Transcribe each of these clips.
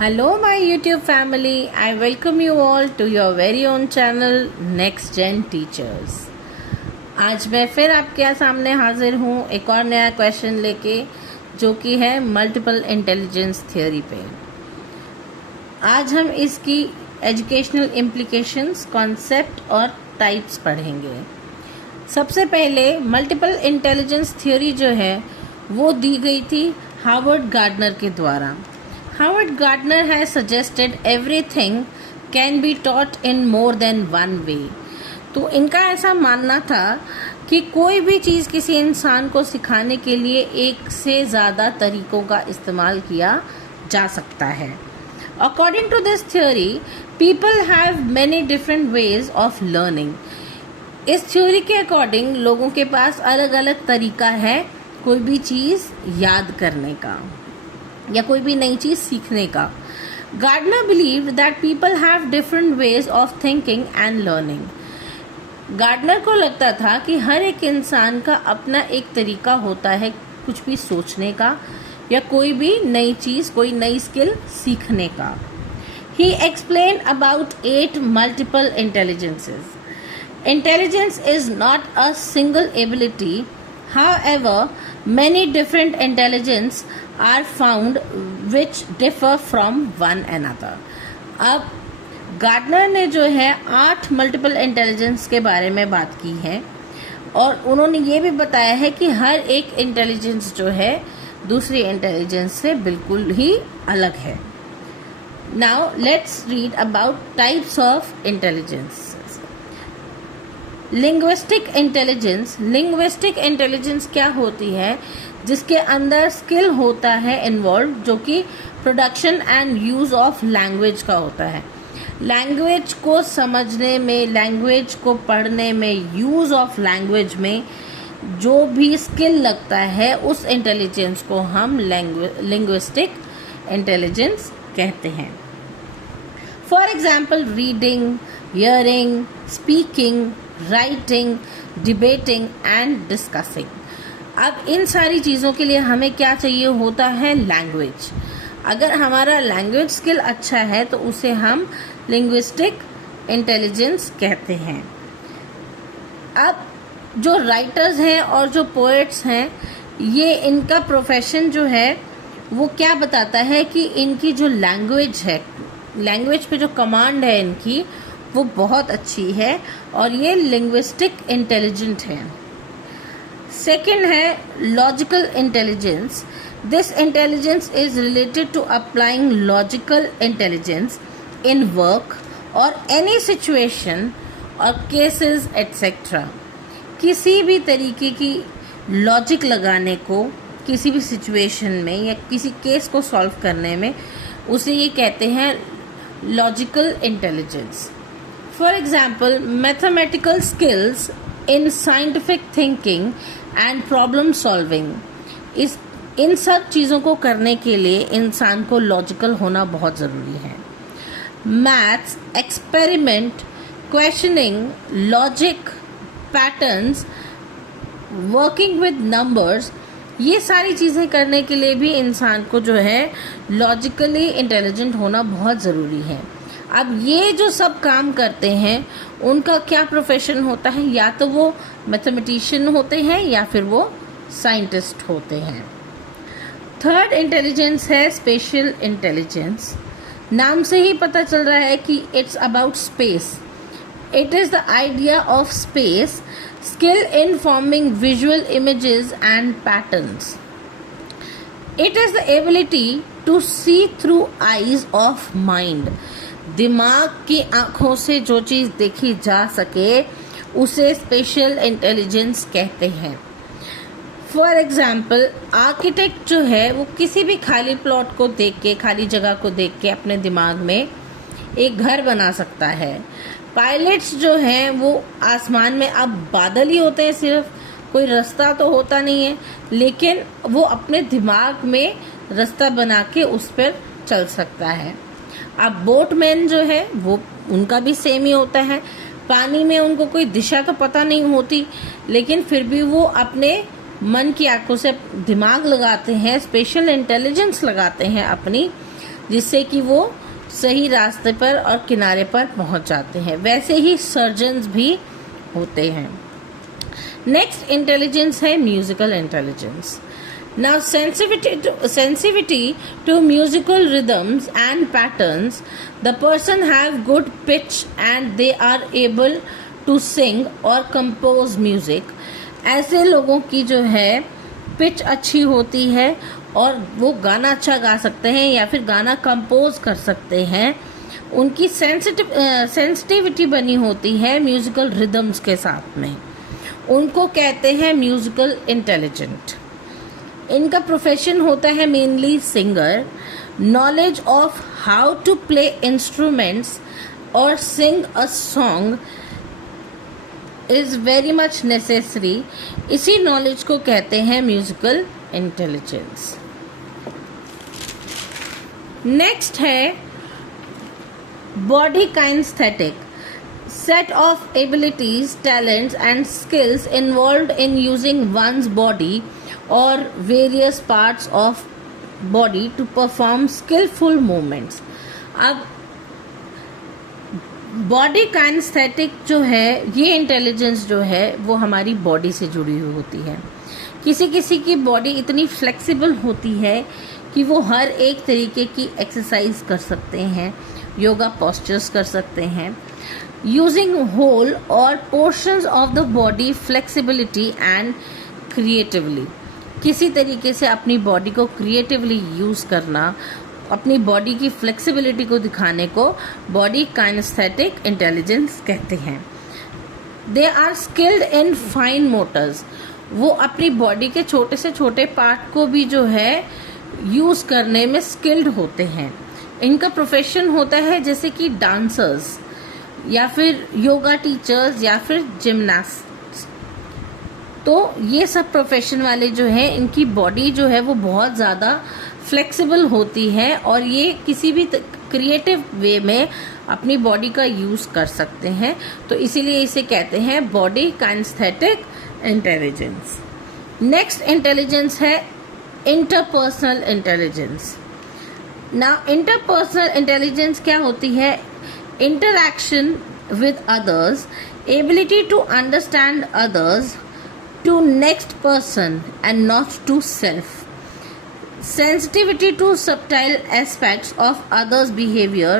Hello, my YouTube family. I welcome you all to your very own channel Next Gen Teachers. आज मैं फिर आपके सामने हाजिर हूँ एक और नया क्वेश्चन लेके, जो कि है मल्टीपल इंटेलिजेंस थ्योरी पे। आज हम इसकी एजुकेशनल इम्प्लीकेशंस, कॉन्सेप्ट और टाइप्स पढ़ेंगे। सबसे पहले मल्टीपल इंटेलिजेंस थ्योरी जो है वो दी गई थी हार्वर्ड गार्डनर के द्वारा। Howard Gardner has suggested everything can be taught in more than one way. तो इनका ऐसा मानना था कि कोई भी चीज़ किसी इंसान को सिखाने के लिए एक से ज़्यादा तरीकों का इस्तेमाल किया जा सकता है। According to this theory, people have many different ways of learning. इस थ्योरी के अकॉर्डिंग लोगों के पास अलग अलग तरीका है कोई भी चीज़ याद करने का या कोई भी नई चीज सीखने का। Gardner believed that people have different ways of thinking and learning. Gardner को लगता था कि हर एक इंसान का अपना एक तरीका होता है कुछ भी सोचने का या कोई भी नई चीज, कोई नई स्किल सीखने का। He explain about 8 multiple intelligences. Intelligence is not a single ability, however many different intelligence are found which differ from one another. अब गार्डनर ने जो है 8 मल्टीपल इंटेलिजेंस के बारे में बात की है और उन्होंने ये भी बताया है कि हर एक इंटेलिजेंस जो है दूसरी इंटेलिजेंस से बिल्कुल ही अलग है। Now let's read about types of intelligence. Linguistic intelligence. Linguistic intelligence क्या होती है? जिसके अंदर स्किल होता है इन्वॉल्व, जो कि production and use of language का होता है। लैंग्वेज को समझने में, लैंग्वेज को पढ़ने में, यूज ऑफ लैंग्वेज में जो भी स्किल लगता है उस इंटेलिजेंस को हम लिंग्विस्टिक इंटेलिजेंस कहते हैं। For example reading, hearing, speaking, writing, debating and discussing. अब इन सारी चीज़ों के लिए हमें क्या चाहिए होता है? लैंग्वेज। अगर हमारा लैंग्वेज स्किल अच्छा है तो उसे हम लिंग्विस्टिक इंटेलिजेंस कहते हैं। अब जो राइटर्स हैं और जो पोएट्स हैं, ये इनका प्रोफेशन जो है वो क्या बताता है कि इनकी जो लैंग्वेज है, लैंग्वेज पे जो कमांड है इनकी, वो बहुत अच्छी है और ये लिंग्विस्टिक इंटेलिजेंट है। सेकंड है logical intelligence. This intelligence is related to applying logical intelligence in work और एनी सिचुएशन और केसेस एटसेट्रा। किसी भी तरीके की लॉजिक लगाने को किसी भी सिचुएशन में या किसी केस को सॉल्व करने में, उसे ये कहते हैं logical intelligence. For example, mathematical skills in scientific thinking and problem solving. इन सब चीज़ों को करने के लिए इंसान को लॉजिकल होना बहुत ज़रूरी है। Maths, experiment, questioning, logic, patterns, working with numbers, ये सारी चीज़ें करने के लिए भी इंसान को जो है लॉजिकली इंटेलिजेंट होना बहुत ज़रूरी है। अब ये जो सब काम करते हैं उनका क्या प्रोफेशन होता है? या तो वो मैथमेटिशियन होते हैं या फिर वो साइंटिस्ट होते हैं। थर्ड इंटेलिजेंस है स्पेशल इंटेलिजेंस। नाम से ही पता चल रहा है कि it's about space. It is the idea of space, skill in forming visual images and patterns. It is the ability to see through eyes of mind. दिमाग की आंखों से जो चीज़ देखी जा सके उसे स्पेशल इंटेलिजेंस कहते हैं। फॉर एग्जाम्पल, आर्किटेक्ट जो है वो किसी भी खाली प्लॉट को देख के, खाली जगह को देख के अपने दिमाग में एक घर बना सकता है। पायलट्स जो हैं वो आसमान में, अब बादल ही होते हैं सिर्फ, कोई रास्ता तो होता नहीं है, लेकिन वो अपने दिमाग में रास्ता बना के उस पर चल सकता है। अब बोटमैन जो है वो, उनका भी सेम ही होता है। पानी में उनको कोई दिशा तो पता नहीं होती, लेकिन फिर भी वो अपने मन की आंखों से दिमाग लगाते हैं, स्पेशल इंटेलिजेंस लगाते हैं अपनी, जिससे कि वो सही रास्ते पर और किनारे पर पहुंच जाते हैं। वैसे ही सर्जन्स भी होते हैं। नेक्स्ट इंटेलिजेंस है musical intelligence. Now sensitivity to musical rhythms and patterns, the person have good pitch and they are able to sing or compose music. ऐसे लोगों की जो है पिच अच्छी होती है और वो गाना अच्छा गा सकते हैं या फिर गाना कंपोज कर सकते हैं। उनकी सेंसिटिविटी बनी होती है म्यूजिकल रिदम्स के साथ में। उनको कहते हैं म्यूजिकल इंटेलिजेंट। इनका प्रोफेशन होता है mainly singer. Knowledge of how to play instruments और sing a song is very much necessary. इसी नॉलेज को कहते हैं म्यूजिकल इंटेलिजेंस। नेक्स्ट है body kinaesthetic, set of abilities, talents and skills involved in using one's body or various parts of body to perform skillful movements. अब body kinaesthetic जो है, ये intelligence जो है वो हमारी बॉडी से जुड़ी हुई होती है। किसी किसी की बॉडी इतनी फ्लेक्सिबल होती है कि वो हर एक तरीके की एक्सरसाइज कर सकते हैं, योगा पोस्चर्स कर सकते हैं। यूजिंग होल और portions of the body flexibility and creatively, किसी तरीके से अपनी बॉडी को क्रिएटिवली यूज़ करना, अपनी बॉडी की फ्लेक्सिबिलिटी को दिखाने को बॉडी काइनेस्थेटिक इंटेलिजेंस कहते हैं। They are skilled in fine motors, वो अपनी बॉडी के छोटे से छोटे पार्ट को भी जो है यूज़ करने में स्किल्ड होते हैं। इनका प्रोफेशन होता है जैसे कि डांसर्स या फिर योगा टीचर्स या फिर जिम्नास्ट। तो ये सब प्रोफेशन वाले जो हैं, इनकी बॉडी जो है वो बहुत ज़्यादा फ्लेक्सिबल होती है और ये किसी भी क्रिएटिव वे में अपनी बॉडी का यूज़ कर सकते हैं। तो इसीलिए इसे कहते हैं body kinaesthetic intelligence. Next intelligence है interpersonal intelligence. Now interpersonal intelligence क्या होती है? Interaction with others, ability to understand others, to next person and not to self, sensitivity to subtle aspects of others' behavior,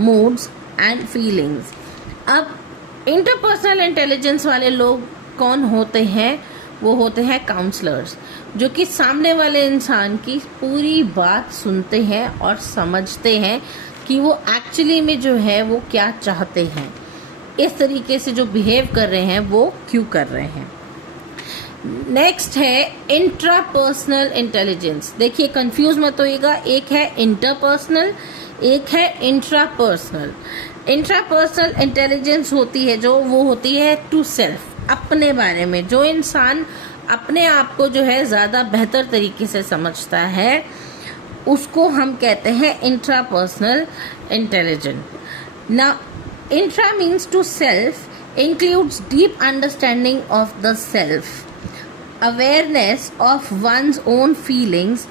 moods and feelings. अब interpersonal intelligence वाले लोग कौन होते हैं? वो होते हैं काउंसलर्स, जो कि सामने वाले इंसान की पूरी बात सुनते हैं और समझते हैं कि वो एक्चुअली में जो है वो क्या चाहते हैं, इस तरीके से जो बिहेव कर रहे हैं वो क्यों कर रहे हैं। नेक्स्ट है इंट्रापर्सनल इंटेलिजेंस। देखिए कंफ्यूज मत होइएगा, एक है इंटरपर्सनल, एक है इंट्रापर्सनल। इंट्रापर्सनल इंटेलिजेंस होती है जो वो होती है टू सेल्फ, अपने बारे में। जो इंसान अपने आप को जो है ज़्यादा बेहतर तरीके से समझता है उसको हम कहते हैं इंट्रापर्सनल इंटेलिजेंट। ना intra means to self, includes deep understanding of the self, awareness of one's own feelings,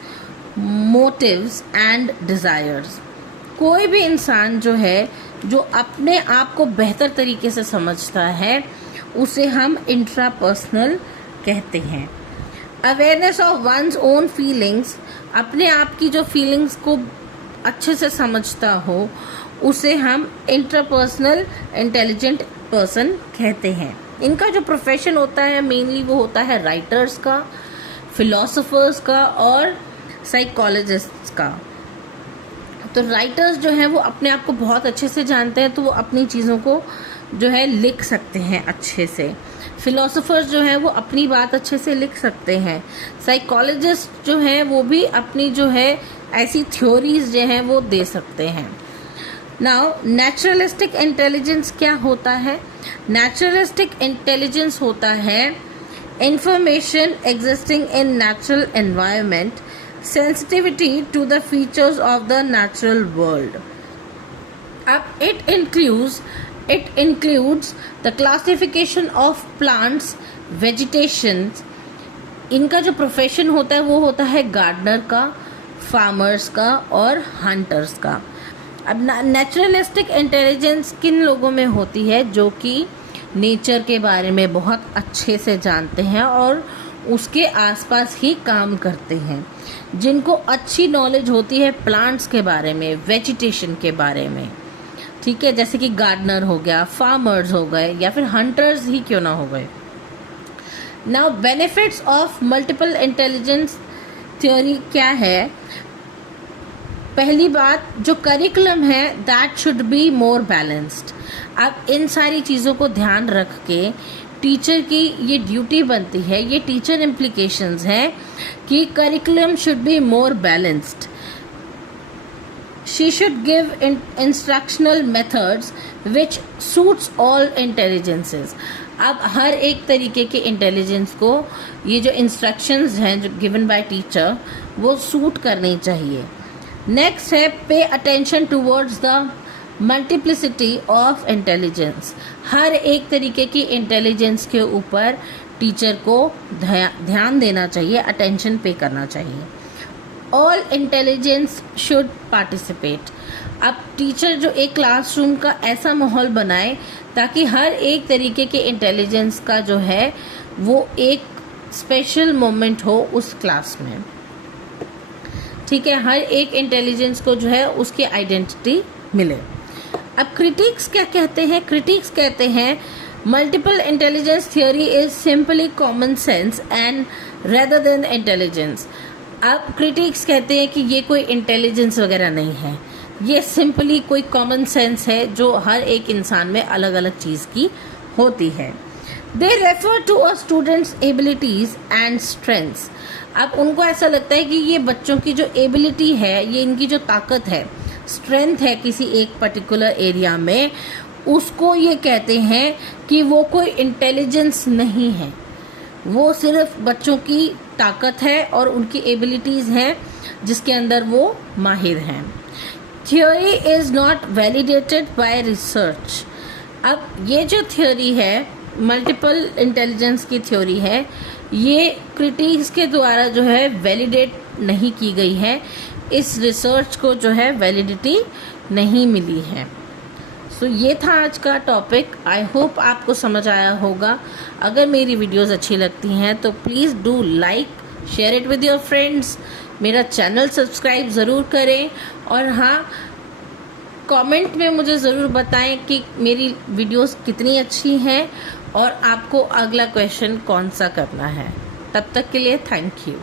motives and desires. कोई भी इंसान जो है जो अपने आप को बेहतर तरीके से समझता है उसे हम इंट्रापर्सनल कहते हैं। Awareness of one's own feelings, अपने आप की जो फीलिंग्स को अच्छे से समझता हो उसे हम इंट्रापर्सनल इंटेलिजेंट पर्सन कहते हैं। इनका जो प्रोफेशन होता है मेनली वो होता है राइटर्स का, फिलोसोफर्स का और साइकोलॉजिस्ट्स का। तो राइटर्स जो हैं वो अपने आप को बहुत अच्छे से जानते हैं, तो वो अपनी चीज़ों को जो है लिख सकते हैं अच्छे से। फिलोसोफर्स जो हैं वो अपनी बात अच्छे से लिख सकते हैं। साइकोलॉजिस्ट जो हैं वो भी अपनी जो है ऐसी थ्योरीज जो हैं वो दे सकते हैं। नाउ नेचुरलिस्टिक इंटेलिजेंस क्या होता है? नेचुरलिस्टिक इंटेलिजेंस होता है information existing in natural environment, sensitivity to the features of the natural world. अब it includes the classification of plants, vegetation. इनका जो प्रोफेशन होता है वो होता है गार्डनर का, फार्मर्स का और हंटर्स का। अब नेचुरलिस्टिक इंटेलिजेंस किन लोगों में होती है? जो कि नेचर के बारे में बहुत अच्छे से जानते हैं और उसके आसपास ही काम करते हैं, जिनको अच्छी नॉलेज होती है प्लांट्स के बारे में, वेजिटेशन के बारे में, ठीक है, जैसे कि गार्डनर हो गया, फार्मर्स हो गए या फिर हंटर्स ही क्यों ना हो गए। Now benefits of multiple intelligence theory क्या है? पहली बात, जो करिकुलम है that should be more balanced. अब इन सारी चीज़ों को ध्यान रख के टीचर की ये ड्यूटी बनती है, ये टीचर इम्प्लीकेशंस हैं कि curriculum should be more balanced. She should give instructional methods which suits all intelligences. अब हर एक तरीके के इंटेलिजेंस को ये जो इंस्ट्रक्शंस हैं जो गिवन बाय टीचर वो सूट करनी चाहिए। नेक्स्ट है pay attention towards the multiplicity of intelligence. हर एक तरीके की इंटेलिजेंस के ऊपर टीचर को ध्यान देना चाहिए, अटेंशन पे करना चाहिए। All intelligence should participate. अब टीचर जो एक क्लासरूम का ऐसा माहौल बनाए ताकि हर एक तरीके के इंटेलिजेंस का जो है वो एक स्पेशल मोमेंट हो उस क्लास में, ठीक है, हर एक इंटेलिजेंस को जो है उसकी आइडेंटिटी मिले। अब क्रिटिक्स क्या कहते हैं? क्रिटिक्स कहते हैं multiple intelligence theory is simply common sense and rather than intelligence. अब क्रिटिक्स कहते हैं कि ये कोई इंटेलिजेंस वगैरह नहीं है, ये सिंपली कोई कॉमन सेंस है जो हर एक इंसान में अलग अलग चीज़ की होती है। They refer to a students abilities and strengths. अब उनको ऐसा लगता है कि ये बच्चों की जो एबिलिटी है, ये इनकी जो ताकत है, स्ट्रेंथ है किसी एक पर्टिकुलर एरिया में, उसको ये कहते हैं कि वो कोई इंटेलिजेंस नहीं है, वो सिर्फ बच्चों की ताकत है और उनकी एबिलिटीज़ हैं जिसके अंदर वो माहिर हैं। Theory is not validated bye research. अब ये जो थ्योरी है, मल्टीपल इंटेलिजेंस की थ्योरी है, ये क्रिटिक्स के द्वारा जो है वैलिडेट नहीं की गई है, इस रिसर्च को जो है वैलिडिटी नहीं मिली है। सो ये था आज का टॉपिक। आई होप आपको समझ आया होगा। अगर मेरी वीडियोस अच्छी लगती हैं तो please do like, share it with your friends, मेरा चैनल सब्सक्राइब ज़रूर करें और हाँ, कमेंट में मुझे ज़रूर बताएं कि मेरी वीडियोस कितनी अच्छी हैं और आपको अगला क्वेश्चन कौन सा करना है। तब तक के लिए थैंक यू।